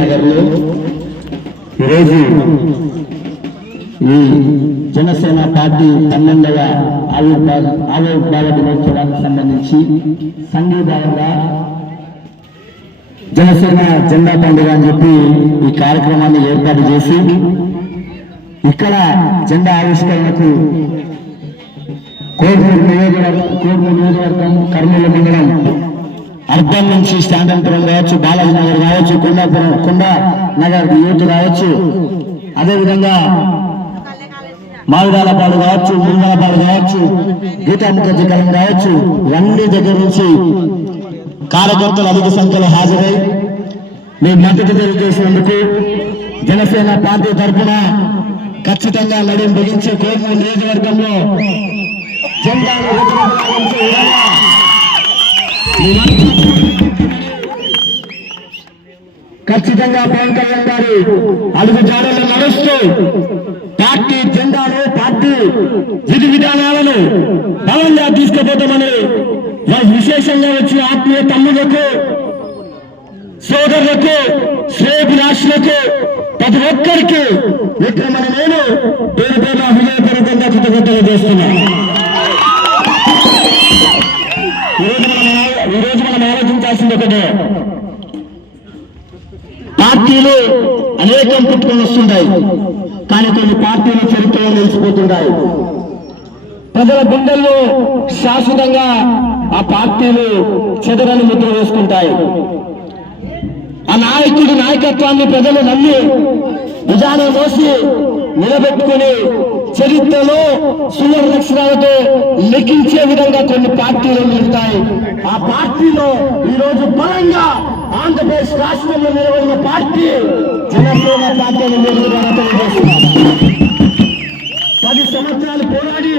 నగర్లో ఈరోజు ఈ జనసేన పార్టీ 12వ ఆవిర్భావ దినోత్సవానికి సంబంధించి సంఘీభావంగా జనసేన జెండా పండుగ అని చెప్పి ఈ కార్యక్రమాన్ని ఏర్పాటు చేసి ఇక్కడ జెండా ఆవిష్కరణకు కోర్మూరు నియోజకవర్గం కర్నూలు మండలం అర్బన్ నుంచి స్టాండంపురం కావచ్చు, బాలాజీ నగర్ కావచ్చు, కొండ నగర్ యూత్ కావచ్చు, అదేవిధంగా మావిడాలపాడు కావచ్చు, ముందలపాడు కావచ్చు, గీతాముఖర్జీ కలం కావచ్చు, ఇవన్నీ దగ్గర నుంచి కార్యకర్తలు అధిక సంఖ్యలో హాజరై మీ మద్దతు తెలియజేసినందుకు జనసేన పార్టీ తరఫున ఖచ్చితంగా నడుం బిగించే కోర్మూరు నియోజకవర్గంలో జెండాను ఖచ్చితంగా పవన్ కళ్యాణ్ గారు అడుగు జాడలు నడుస్తూ పార్టీ జెండాను, పార్టీ విధి విధానాలను బలంగా తీసుకుపోతామని విశేషంగా వచ్చి ఆత్మీయ తమ్ములకు, సోదరులకు, శ్రేయభిలాషులకు ప్రతి ఒక్కరికి విక్రమణ నేను పేరు పేరు హృదయపూర్వకంగా కృతజ్ఞతలు చేస్తున్నాను. ఈరోజు మనం ఆలోచించాల్సింది ఒకటే, పార్టీలు అనేకం పుట్టుకొని వస్తుంటాయి, కానీ కొన్ని పార్టీలు చరిత్రలో నిలిచిపోతుంటాయి. ప్రజల గుండెల్లో శాశ్వతంగా ఆ పార్టీలు చెదరని ముద్ర వేసుకుంటాయి. ఆ నాయకుడి నాయకత్వాన్ని ప్రజలు నమ్మి నిజాన్ని మోసి నిలబెట్టుకుని చరిత్రలో సువర్ణాక్షరాలతో లిఖించే విధంగా కొన్ని పార్టీలు నిలుస్తాయి. ఆ పార్టీలో ఈరోజు బలంగా ఆంధ్రప్రదేశ్ రాష్ట్రంలో నిలబడిన పార్టీ జనసేన పార్టీ అని మీరు ద్వారా తెలియజేస్తున్నారు. 10 సంవత్సరాలు పోరాడి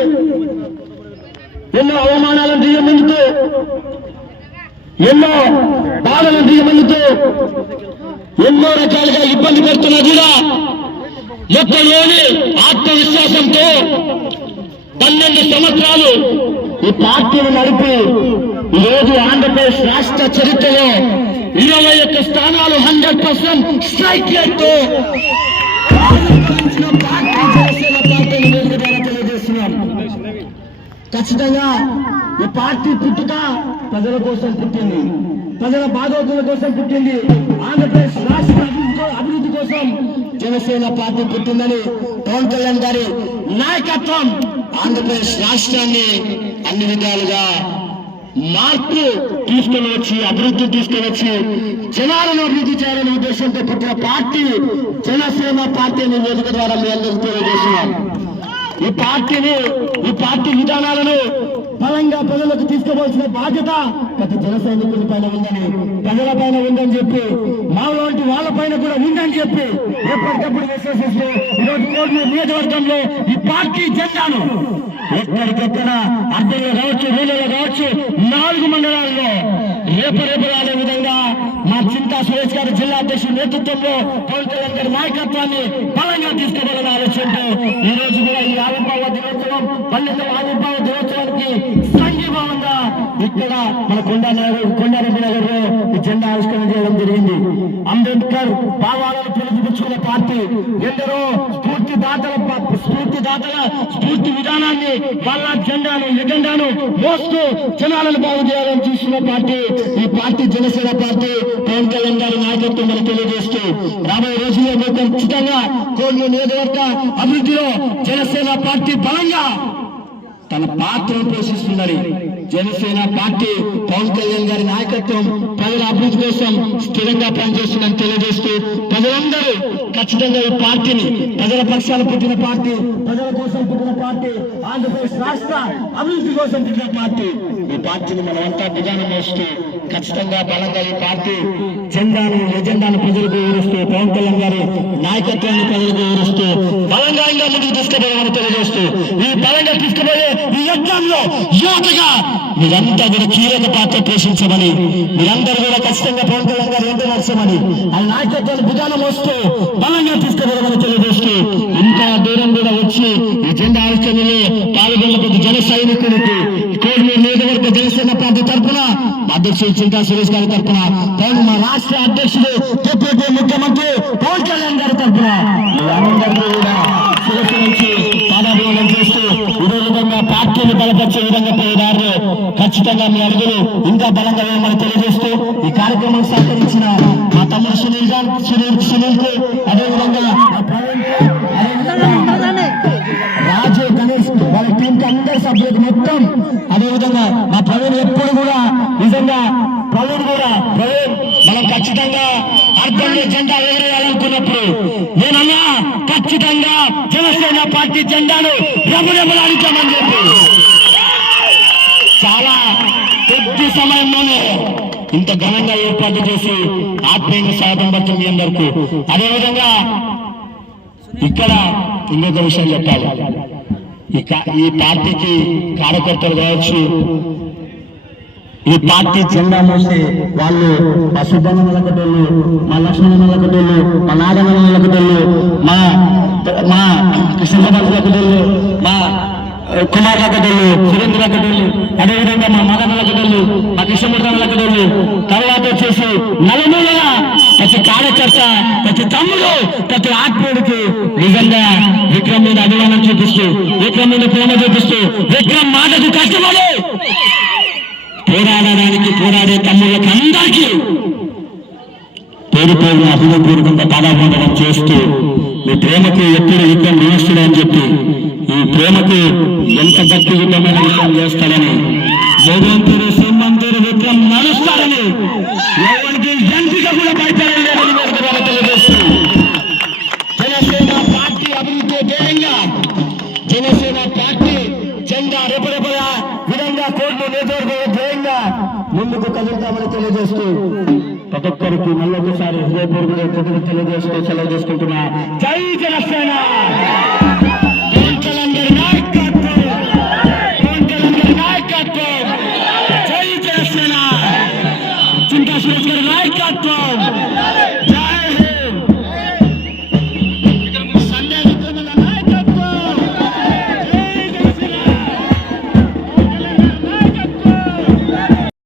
ఎన్నో అవమానాలను దిగమందుతూ, ఎన్నో బాధలను దిగమందుతూ, ఎన్నో రకాలుగా ఇబ్బంది పెడుతున్నా కూడా మొత్తంలోని ఆత్మవిశ్వాసంతో 12 సంవత్సరాలు ఈ పార్టీని నడిపి ఈరోజు ఆంధ్రప్రదేశ్ రాష్ట్ర చరిత్రలో 21 స్థానాలు 100% స్ట్రైక్ రేట్తో పార్టీ జనసేన పార్టీని మీరు ద్వారా తెలియజేస్తున్నాం. ఖచ్చితంగా ఈ పార్టీ పుట్టుక ప్రజల కోసం పుట్టింది, ప్రజల బాధోతుల కోసం పుట్టింది, ఆంధ్రప్రదేశ్ రాష్ట్ర అభివృద్ధి కోసం జనసేన పార్టీ పుట్టిందని పవన్ కళ్యాణ్ గారి నాయకత్వం ఆంధ్రప్రదేశ్ రాష్ట్రాన్ని అన్ని విధాలుగా మార్పు తీసుకొని వచ్చి, అభివృద్ధి తీసుకొని వచ్చి జనాలను అభివృద్ధి చేయాలనే ఉద్దేశంతో పుట్టిన పార్టీ జనసేన పార్టీని వేదిక ద్వారా మీ అందరికీ తెలియజేస్తున్నాం. ఈ పార్టీ విధానాలను బలంగా ప్రజలకు తీసుకోవాల్సిన బాధ్యత ప్రతి జన సైనికుల పైన ఉందని, ప్రజల పైన ఉందని చెప్పి, మాలాంటి వాళ్ళ పైన కూడా ఉందని చెప్పి ఎప్పటికప్పుడు విశ్వసిస్తూ ఈరోజు కోర్మూరు నియోజకవర్గంలో ఈ పార్టీ జెండాను ఎక్కడికెక్కడ అర్ధంలో కావచ్చు, ఊళ్ళలో కావచ్చు, 4 మండలాల్లో రేపరేపలాడే విధంగా మా చింతా సురేష్ గారి జిల్లా అధ్యక్షుడి నేతృత్వంలో పవన్ కళ్యాణ్ గారి నాయకత్వాన్ని బలంగా తీసుకోవాలని ఆలోచనతో ఈ రోజు కూడా ఈ ఆవిర్భావ దినోత్సవం 12వ ఆవిర్భావ దినోత్సవానికి సంఘీభావంగా ఇక్కడ మన కొండారెడ్డి నగర్ లో ఈ జెండా ఆవిష్కరణ చేయడం జరిగింది. అంబేద్కర్ భావాలను ప్రతిపించుకున్న పార్టీ, ఎందరో స్ఫూర్తి విధానాన్ని, వాళ్ళ జెండాను, ఎజెండాను మోస్తూ జనాలను బాగు చేయాలని చూస్తున్న పార్టీ ఈ పార్టీ జనసేన పార్టీ. పవన్ కళ్యాణ్ గారి నాయకత్వం మనం తెలియజేస్తూ రాబోయే రోజుల్లో మేము ఖచ్చితంగా కోర్మూరు నియోజకవర్గ అభివృద్ధిలో జనసేన పార్టీ బలంగా తన పాత్రను పోషిస్తుందని, జనసేన పార్టీ పవన్ కళ్యాణ్ గారి నాయకత్వం ప్రజల అభివృద్ధి కోసం స్థిరంగా పనిచేస్తుందని తెలియజేస్తూ ప్రజలందరూ ఖచ్చితంగా ఈ పార్టీని, ప్రజల పక్షాలు పుట్టిన పార్టీ, ప్రజల కోసం పుట్టిన పార్టీ, ఆంధ్రప్రదేశ్ రాష్ట్ర అభివృద్ధి కోసం పుట్టిన పార్టీ, ఈ పార్టీని మనమంతా విధానం మోస్తూ ఖచ్చితంగా బలంగా ఈ పార్టీ జెండాను, ఎజెండాను ప్రజలకు వివరిస్తూ, పవన్ కళ్యాణ్ గారి నాయకత్వాన్ని ప్రజలకు వివరిస్తూ బలంగా ఇంకా ముందుకు తీసుకుపోవాలని తెలియజేస్తూ ఈ బలంగా తీసుకుపోయే ఈ యజ్ఞంలో యువతగా మీరంతా కూడా కీలక పాత్ర పోషించమని, మీరందరూ కూడా ఖచ్చితంగా పవన్ కళ్యాణ్ గారు ఎంత నడచమని ఆ నాయకత్వాన్ని విధానం వస్తూ బలంగా తీసుకుపోవమని తెలియజేస్తూ ఇంకా దూరం కూడా వచ్చి ఈ జెండా ఆవిష్కరణలో పాల్గొన్న ప్రతి జన సైనికునికి కోర్మూరు నియోజకవర్గ జనసేన పార్టీ తరఫున అధ్యక్షుడు చింతా సురేష్ గారి తరఫున మా రాష్ట్ర అధ్యక్షుడు డిప్యూటీ ఖచ్చితంగా మీ అడుగులు ఇంకా బలంగా వేయమని తెలియజేస్తూ ఈ కార్యక్రమం సహకరించిన మా తమ్ముడు సునీల్ కు అదేవిధంగా రాజు గణేష్ వాళ్ళ టీం కి అందరి సభ్యులకు మొత్తం అదేవిధంగా మా ప్రవీణ్ ఎప్పుడు కూడా నిజంగా ప్రవీణ్ మనం ఖచ్చితంగా అర్ధంలో జెండా ఎగరేయాలనుకున్నప్పుడు నేనన్నా ఖచ్చితంగా జనసేన పార్టీ జెండాను రెబరెబలాడించామని చెప్పి చాలా కొద్ది సమయంలోనే ఇంత ఘనంగా ఏర్పాటు చేసి ఆత్మీయంగా స్వాగతం పడుతుంది మీ అందరికీ. అదేవిధంగా ఇక్కడ ఇంకొక విషయం చెప్పాలి. ఈ పార్టీకి కార్యకర్తలు కావచ్చు, ఈ పార్టీ జెండా మోసే వాళ్ళు మా సుబ్బన్న నల్లకటోళ్ళు, మా లక్ష్మణ నల్లకటోళ్ళు, మా నాగన్న నల్లకటోళ్ళు, మా కృష్ణబాబు నల్లకటోళ్ళు, మా కుమార్ లక్కటోళ్ళు, సురేంద్ర లక్కటోళ్ళు, అదేవిధంగా మా మదన లక్కటోళ్ళు, మా కృష్ణమూర్తి లక్కటోళ్ళు, తర్వాత వచ్చేసి నలుమూలల ప్రతి కార్యకర్త, ప్రతి తమ్ముడు, ప్రతి ఆత్మీయుడికి నిజంగా విక్రమ్ మీద అభిమానం చూపిస్తూ, విక్రమ్ మీద ప్రేమ చూపిస్తూ, విక్రమ్ మాటకు కష్టపడి పోరాడే తమ్ముళ్ళకి అందరికీ పేరు పేరున అభివృద్ధిపూర్వకంగా పాదాభివందనం చేస్తూ మీ ప్రేమకు ఎప్పుడు విక్రమ్ నిలుస్తుడు అని చెప్పి ఈ ప్రేమకు ఎంత గట్టిగుండమైన విషయం చేస్తాడని భగవంతుడు సింహంతుడు విక్రమ్ నడుస్తాడని ఎవరికి ఎంపిక కూడా భయపడడం లేదని తెలియజేస్తూ జనసేన పార్టీ అభివృద్ధి ధ్యేయంగా జనసేన పార్టీ జెండా రెపరెపల విధంగా కోర్టు నేతృత్వం ధ్యేయంగా ముందుకు కదులుతామని తెలియజేస్తూ ప్రతి ఒక్కరికి మళ్ళొకసారి హృదయపూర్వక తెలియజేస్తూ సెలవు చేసుకుంటున్నా. జై జనసేన. జై జనసేన. చింతా సురేష్ గారి నాయకత్వం.